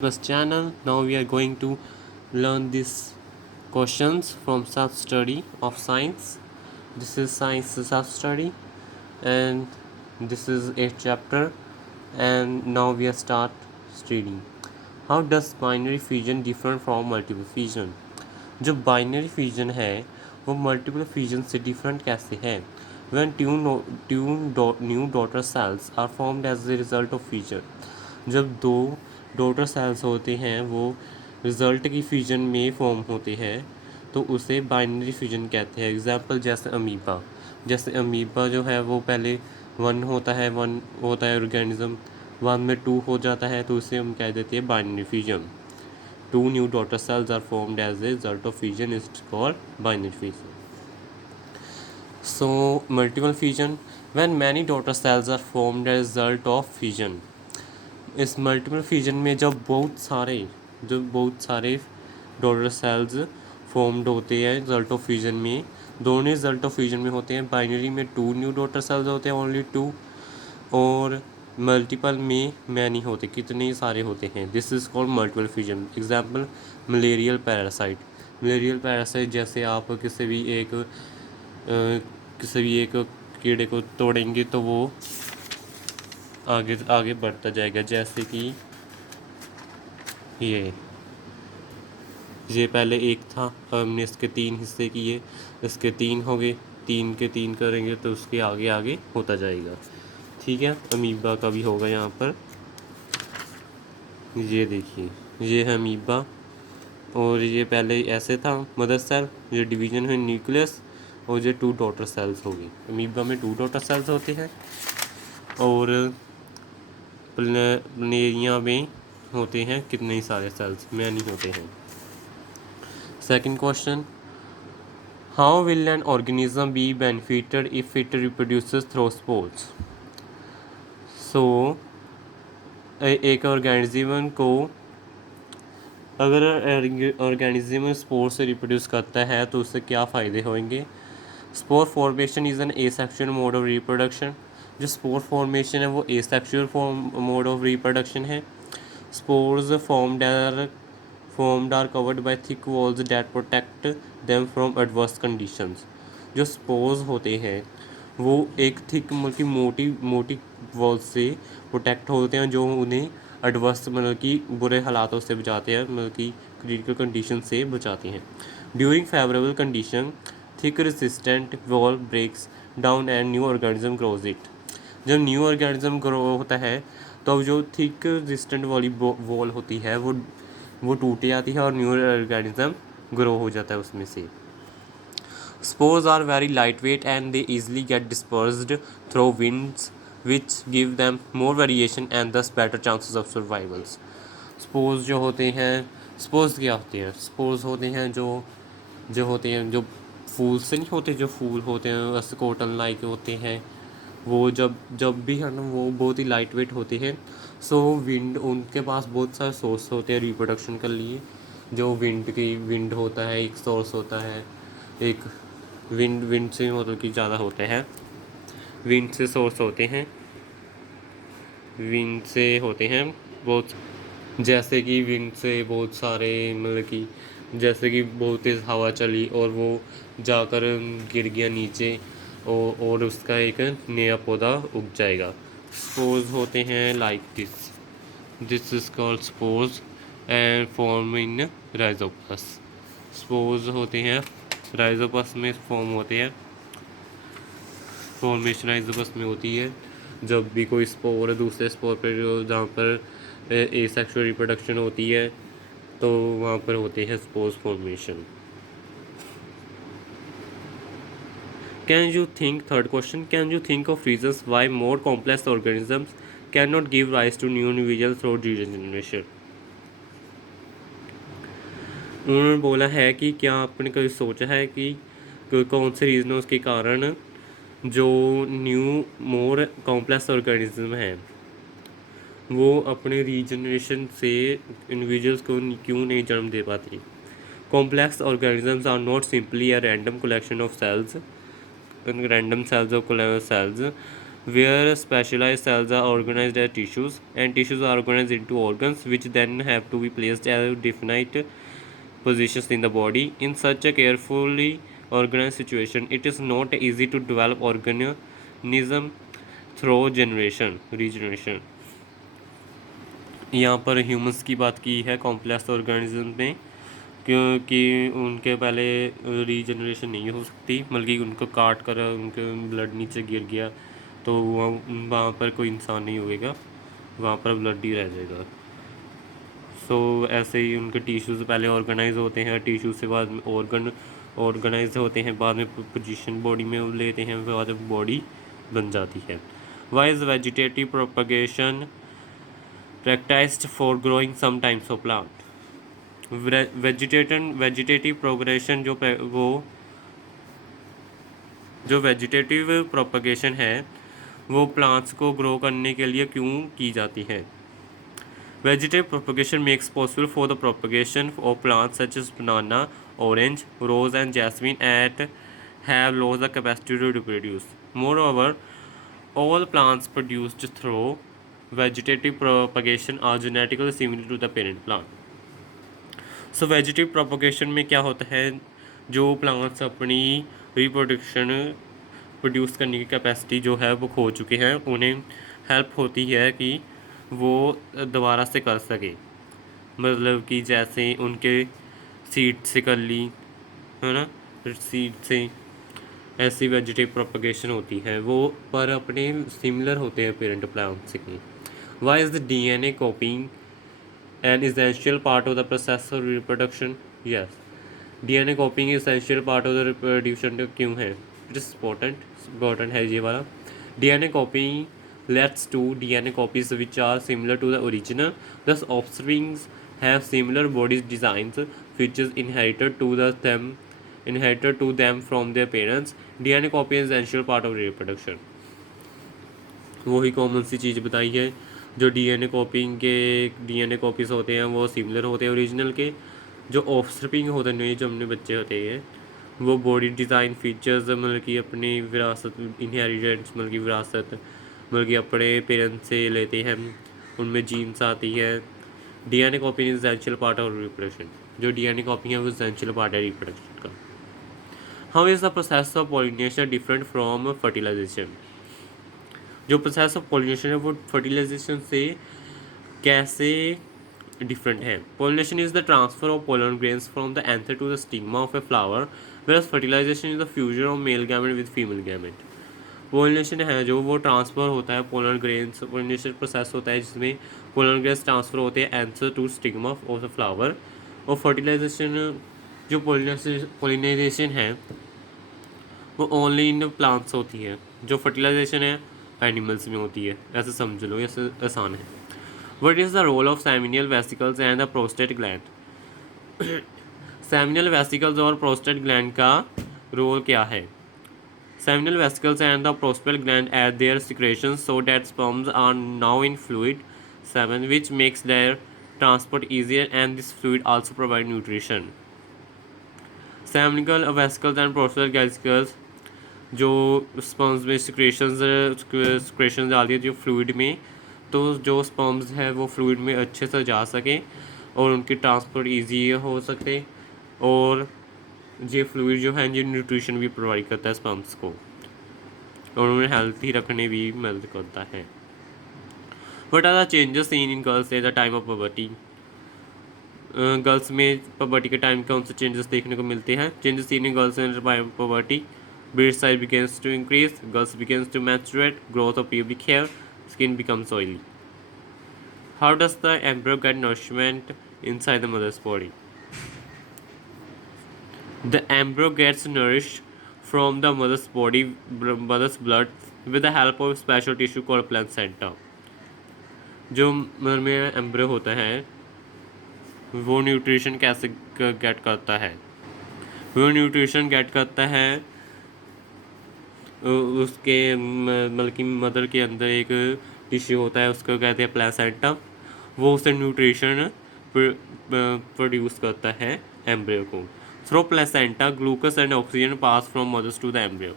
This channel. Now we are going to learn these questions from self-study of science. This is science self-study, and this is a chapter. And now we are start studying. How does binary fission different from multiple fission? जो binary fission है वो multiple fission से different कैसे है? When two new daughter cells are formed as a result of fission. जब दो daughter cells होते हैं वो रिज़ल्ट की फ्यूजन में फॉर्म होते हैं तो उसे बाइनरी फ्यूजन कहते हैं. एग्जांपल जैसे अमीबा जो है वो पहले वन होता है ऑर्गेनिज्म, बाद में टू हो जाता है तो उसे हम कह देते हैं binary fusion. Two new daughter cells are formed as a result of fusion is called binary fusion. So multiple fusion, when many daughter cells are formed as result of fusion. इस मल्टीपल फ्यूजन में जब बहुत सारे daughter cells formed होते हैं result of fusion में, दोनों result of fusion में होते हैं. बाइनरी में टू न्यू डॉटर सेल्स होते हैं, ओनली टू, और मल्टीपल में मैनी होते, कितने सारे होते हैं. This is called multiple fusion. Example malarial parasite. जैसे आप किसी भी एक कीड़े को तोड़ेंगे तो वो आगे बढ़ता जाएगा. जैसे कि ये पहले एक था, हमने इसके 3 हिस्से किए, इसके 3 हो गए, 3 के 3 करेंगे तो उसके आगे होता जाएगा. ठीक है, अमीबा का भी होगा. यहाँ पर ये देखिए, ये है अमीबा, और ये पहले ऐसे था मदर सेल, ये डिवीजन है न्यूक्लियस, और ये 2 डॉटर सेल्स हो गई. अमीबा में 2 डॉटर सेल्स होते हैं, और प्लेनेरिया में होते हैं कितने ही सारे सेल्स, मैनी होते हैं. Second question, how will an organism be benefited if it reproduces through spores. So एक ऑर्गेनिज्म को अगर ऑर्गेनिज्म स्पोर से रिप्रोड्यूस करता है तो उससे क्या फ़ायदे होंगे. Spore formation is an asexual mode of reproduction. जो स्पोर फॉर्मेशन है वो एसेक्सुअल मोड ऑफ रिप्रोडक्शन है. Spores formed are covered by thick walls that protect them from adverse conditions. जो स्पोर्स होते हैं वो एक थिक मोटी वॉल से प्रोटेक्ट होते हैं जो उन्हें एडवर्स कि बुरे हालातों से बचाते हैं, कि क्रिटिकल कंडीशन से बचाते हैं. During favourable condition thick resistant wall breaks down and new organism grows it. जब न्यू ऑर्गेनिज्म ग्रो होता है तो जो थिक रेजिस्टेंट वाली वॉल होती है वो टूट जाती है और न्यू ऑर्गेनिज्म ग्रो हो जाता है उसमें से. Spores are very lightweight and they easily get dispersed through winds, which give them more variation and thus better chances of survival. Spores जो होते हैं, स्पोर्स क्या होते हैं? स्पोर्स होते हैं जो फूल से नहीं होते, जो फूल होते हैं स्कोटन लाइक होते हैं, वो जब भी है ना वो बहुत ही लाइट वेट होते हैं. सो विंड, उनके पास बहुत सारे सोर्स होते हैं रिप्रोडक्शन के लिए. जो विंड होता है एक सोर्स होता है, एक विंड से मतलब कि ज़्यादा होते हैं, विंड से सोर्स होते हैं, विंड से होते हैं बहुत. जैसे कि विंड से बहुत सारे मतलब कि जैसे कि बहुत तेज़ हवा चली और वो जाकर गिर गया नीचे, और उसका एक नया पौधा उग जाएगा. स्पोर्स होते हैं like this is called spores and form in Rhizopus. Spores होते हैं राइजोपस में फॉर्म होते हैं, फॉर्मेशन राइजोपस में होती है जब भी कोई स्पोर दूसरे स्पोर पर जहाँ पर एसेक्सुअल रिप्रोडक्शन होती है तो वहाँ पर होते हैं spores formation. Third question, can you think of reasons why more complex organisms cannot give rise to new individuals through regeneration? उन्होंने बोला है कि क्या आपने कभी सोचा है कि कौन से रीज़न के कारण जो मोर कॉम्प्लेक्स ऑर्गेनिज्म हैं वो अपने रीजनरेशन से इंडिविजुअल्स को क्यों नहीं जन्म दे पाती. Complex organisms are not simply a random collection of cells, random cells or cells where specialized cells are organized as tissues, and tissues are organized into organs, which then have to be placed at definite positions in the body. In such a carefully organized situation, it is not easy to develop organism through regeneration. यहाँ पर humans की बात की है complex organism में, क्योंकि उनके पहले रीजनरेशन नहीं हो सकती, बल्कि उनको काट कर उनके ब्लड नीचे गिर गया तो वहाँ पर कोई इंसान नहीं होएगा, वहाँ पर ब्लड ही रह जाएगा। ऐसे ही उनके टिश्यूज़ पहले ऑर्गेनाइज होते हैं, टिश्यू से बाद में ऑर्गन ऑर्गेनाइज होते हैं, बाद में पोजीशन बॉडी में लेते हैं, बाद में बॉडी बन जाती है। Why is vegetative propagation practiced for growing some types of plant? Vegetative progression जो वेजिटेटिव प्रोपगेशन है वो प्लांट्स को ग्रो करने के लिए क्यों की जाती है? Vegetative propagation makes possible for the propagation of plants such as banana, orange, rose and jasmine at have lost the capacity to reproduce. Moreover, all plants produced through vegetative propagation are genetically similar to the parent plant. So vegetative propagation में क्या होता है, जो plants अपनी reproduction produce करने की capacity जो है वो खो चुके हैं, उन्हें हेल्प होती है कि वो दोबारा से कर सके, मतलब कि जैसे उनके सीड से कर ली है ना, सीड से ऐसी वेजिटेटिव प्रोपगेशन होती है वो, पर अपने सिमिलर होते हैं पेरेंट प्लांट से। Why is the DNA copying an essential part of the process of reproduction? Yes, DNA copying is essential part of the reproduction. क्यों है? It is important है ये वाला। DNA copying leads to DNA copies which are similar to the original. Thus, offsprings have similar body designs, features inherited to them from their parents. DNA copying is essential part of reproduction. वही common सी चीज़ बताई है, जो DNA copies होते हैं वो similar होते हैं original के, जो ऑफस्प्रिंग होते हैं जो हमने बच्चे होते हैं वो बॉडी डिज़ाइन फीचर्स मतलब कि अपनी विरासत इनहेरिटेंस मतलब कि अपने पेरेंट्स से लेते हैं, उनमें जीन्स आती है। DNA copy is essential part of reproduction, जो डीएनए कॉपी है वो एसेंशियल पार्ट है रिप्रोडक्शन का। How is the process of pollination different from fertilization? जो प्रोसेस ऑफ पॉलिनेशन है वो फर्टिलाइजेशन से कैसे डिफरेंट है? Pollination is the transfer of pollen grains from the anther to the stigma of a flower, whereas fertilization is the fusion of male gamete with female gamete. Pollination है जो वो transfer होता है pollen grains, pollination process होता है जिसमें pollen grains transfer होते हैं anther to stigma of the flower. और फर्टिलाइजेशन जो पॉलिनाइजेशन है वो ओनली इन प्लांट्स होती है, जो फर्टिलाइजेशन है एनिमल्स में होती है, ऐसे समझ लो, ऐसे आसान है। What is the role of seminal vesicles and the prostate gland? Seminal vesicles और प्रोस्टेट ग्लैंड का रोल क्या है? Seminal vesicles and the prostate gland add their secretions so that sperms are now in fluid seven which makes their transport easier and this fluid also provide nutrition. Seminal vesicles and prostate vesicles जो sperms में secretions डालती है जो fluid में, तो जो sperms है वो फ्लूइड में अच्छे से जा सके और उनकी ट्रांसपोर्ट इजी हो सके, और ये फ्लूइड जो है ये न्यूट्रिशन भी प्रोवाइड करता है स्पर्म्स को और उन्हें हेल्थी रखने भी मदद करता है। What are the changes seen in girls at the time of puberty? Girls में पबर्टी के टाइम कौन से चेंजेस देखने को मिलते हैं? Changes seen in girls at the time of puberty: breast size begins to increase, girls begins to menstruate, growth of pubic hair, skin becomes oily. How does the embryo get nourishment inside the mother's body? The embryo gets nourished from the mother's blood with the help of special tissue called placenta. जो mother में embryo होता है वो nutrition कैसे gate करता है? वो nutrition gate करता है उसके मतलब कि मदर के अंदर एक टिश्यू होता है, उसको कहते हैं प्लेसेंटा, वो उसे न्यूट्रिशन प्रोड्यूस करता है एम्ब्रियो को। Through placenta glucose and oxygen pass from mothers to the embryo.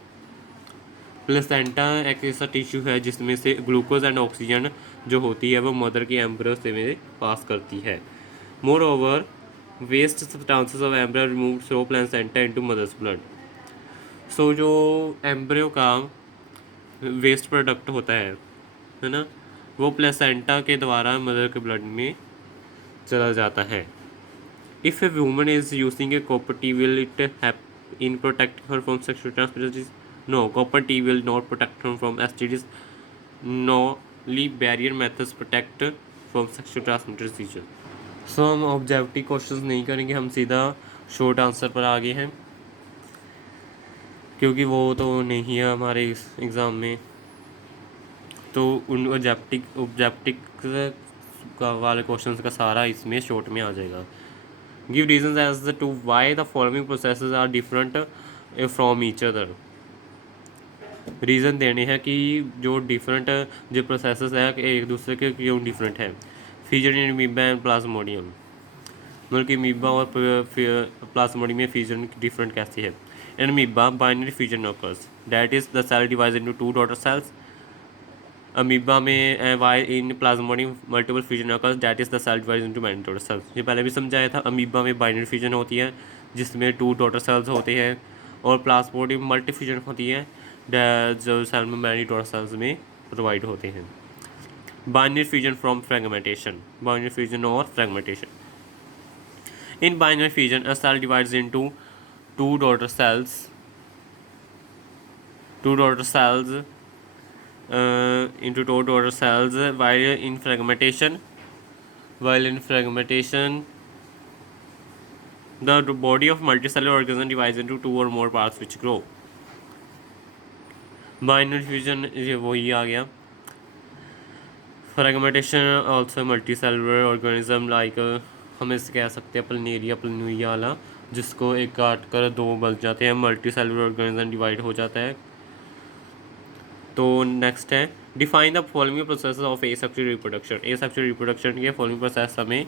Placenta एक ऐसा टिश्यू है जिसमें से ग्लूकोज एंड ऑक्सीजन जो होती है वो मदर के एम्ब्रियो से में पास करती है। Moreover waste substances of embryo remove through placenta into mother's blood. So जो एम्ब्रियो का वेस्ट प्रोडक्ट होता है ना, वो प्लेसेंटा के द्वारा मदर के ब्लड में चला जाता है। If a woman is using a copper T will it help in protect her from sexual transmitted? No, copper T will not protect her from STDs. No, ली barrier methods protect from sexual transmitted disease. So हम objective questions नहीं करेंगे, हम सीधा short answer पर आ गए हैं क्योंकि वो तो नहीं है हमारे इस एग्ज़ाम में। तो उन ऑब्जेक्टिव का वाले क्वेश्चंस का सारा इसमें शॉर्ट में आ जाएगा। Give reasons as to why the following processes are different from each other. Reason देने हैं कि जो डिफरेंट जो प्रोसेसेस है एक दूसरे के क्यों डिफरेंट है। Fusion in amoeba and Plasmodium, मतलब कि अमीबा और प्लाज्मोडियम में फ्यूजन डिफरेंट कैसे है। In amoeba binary fusion occurs, that is the cell divide into two daughter cells. Amoeba में why in Plasmodium multiple fusion occurs, that is the cell divide into many daughter cells. ये पहले भी समझाया था। Amoeba में binary fusion होती है जिसमें टू डॉटर सेल्स होते हैं, और प्लाज्मोडियम मल्टी फ्यूजन होती है जो सेल में मैनी डॉटर सेल्स में प्रोवाइड होते हैं। Binary fusion from fragmentation, binary fusion और fragmentation. In binary fusion a cell divides into two daughter cells two daughter cells into two daughter cells, while in fragmentation the body of multicellular organism divides into two or more parts which grow. Binary fusion ये वही आ गया। Fragmentation also multicellular organism like, हम इसे कह सकते हैं प्लनेरिया प्लनुइया वाला, जिसको एक काट कर दो बन जाते हैं, मल्टीसेलुलर ऑर्गेनिज्म डिवाइड हो जाता है। तो नेक्स्ट है define the following process of asexual reproduction. Asexual reproduction के फॉलोइंग प्रोसेस हमें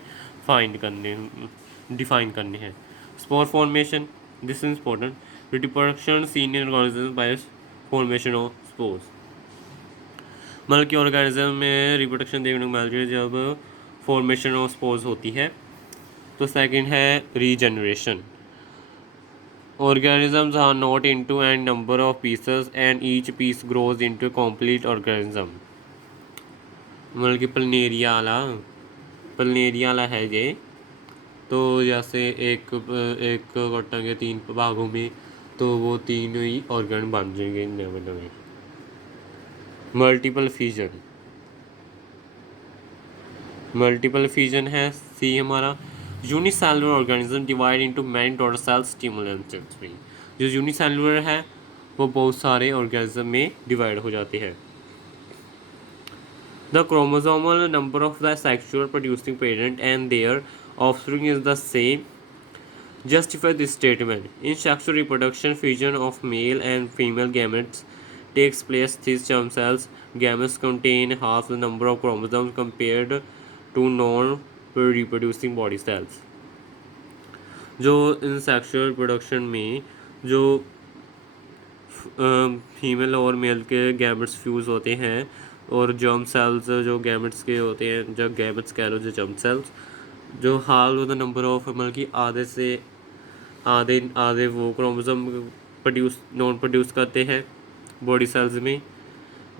डिफाइन करने हैं। Spore formation, this is important. Reproduction seen in organism by formation of spores, मतलब कि ऑर्गेनिज्म में रिप्रोडक्शन देखने को मिलती है जब फॉर्मेशन ऑफ स्पोर्स होती है। तो सेकंड है regeneration. Organisms are not into n number of pieces and each piece grows into a complete organism। मतलब कि प्लनेरिया वाला है ये। तो जैसे एक काटेंगे तीन भागों में तो वो तीन ही ऑर्गन बन जाएंगे नए नए। मल्टीपल फ्यूजन है सी हमारा। Unicellular organism divide into many daughter sales stimulants. जो यूनिसेलुलर है वो बहुत सारे ऑर्गेनिज्म में डिवाइड हो जाते हैं। The chromosomal number of the sexual producing parent and there offspring is the same. Justify this statement. In sexual reproduction fusion of male and female gametes takes place. These germ cells gametes contain half the number of chromosomes compared to non-reproducing body cells। जो in sexual reproduction में जो female और mail के gametes fuse होते हैं और germ cells जो gametes के होते हैं, जो गैमेट्स कह लो जो जर्म सेल्स, जो हाल द नंबर ऑफ मतलब कि आधे से आधे वो क्रोमोसोम नॉन प्रोड्यूस करते हैं बॉडी सेल्स में।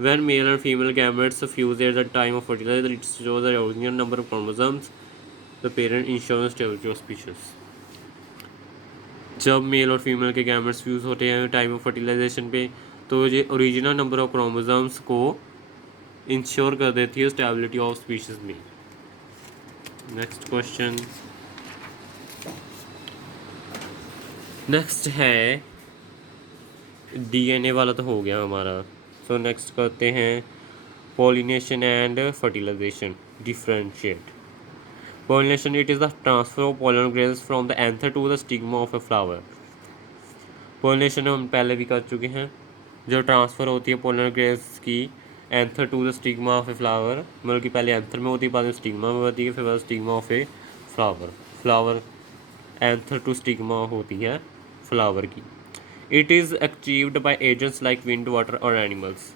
When male and female gametes fuse at the time of fertilization, it shows the original number of chromosomes. The parent ensures stability of species। जब मेल और फीमेल के gametes fuse होते हैं time of fertilization पे, तो ये original number of chromosomes को ensure कर देती है स्टेबिलिटी ऑफ स्पीशीज में। नेक्स्ट क्वेश्चन, नेक्स्ट है डीएनए वाला तो हो गया हमारा। सो नेक्स्ट करते हैं pollination and fertilization. Differentiate. Pollination, it is the transfer of pollen grains from the anther to the stigma of a flower. Pollination हम पहले भी कर चुके हैं। जो ट्रांसफ़र होती है पोलन ग्रेन्स की anther to the stigma of a flower, मतलब कि पहले एंथर में होती है बाद में स्टिग्मा में होती है, फिर बाद stigma of a flower anther to stigma होती है फ्लावर की। It is achieved by agents like wind, water और एनिमल्स।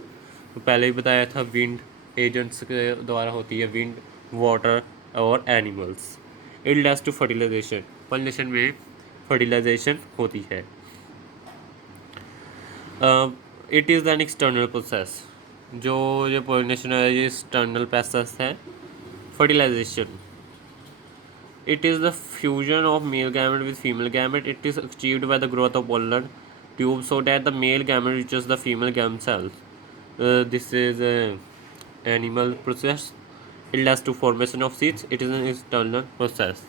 तो पहले ही बताया था, विंड एजेंट्स के द्वारा होती है, विंड, वाटर और animals. It leads to fertilization, pollination में फर्टिलाइजेशन होती है। It is an external process, जो ये पॉलिनेशन है ये एक्सटर्नल प्रोसेस है। Fertilization, it is the fusion of male gamete with female gamete. It is achieved by the growth of pollen tube so that the male gamete reaches the female gamete cells. This is a animal process. It leads to formation of seeds. It is an external process.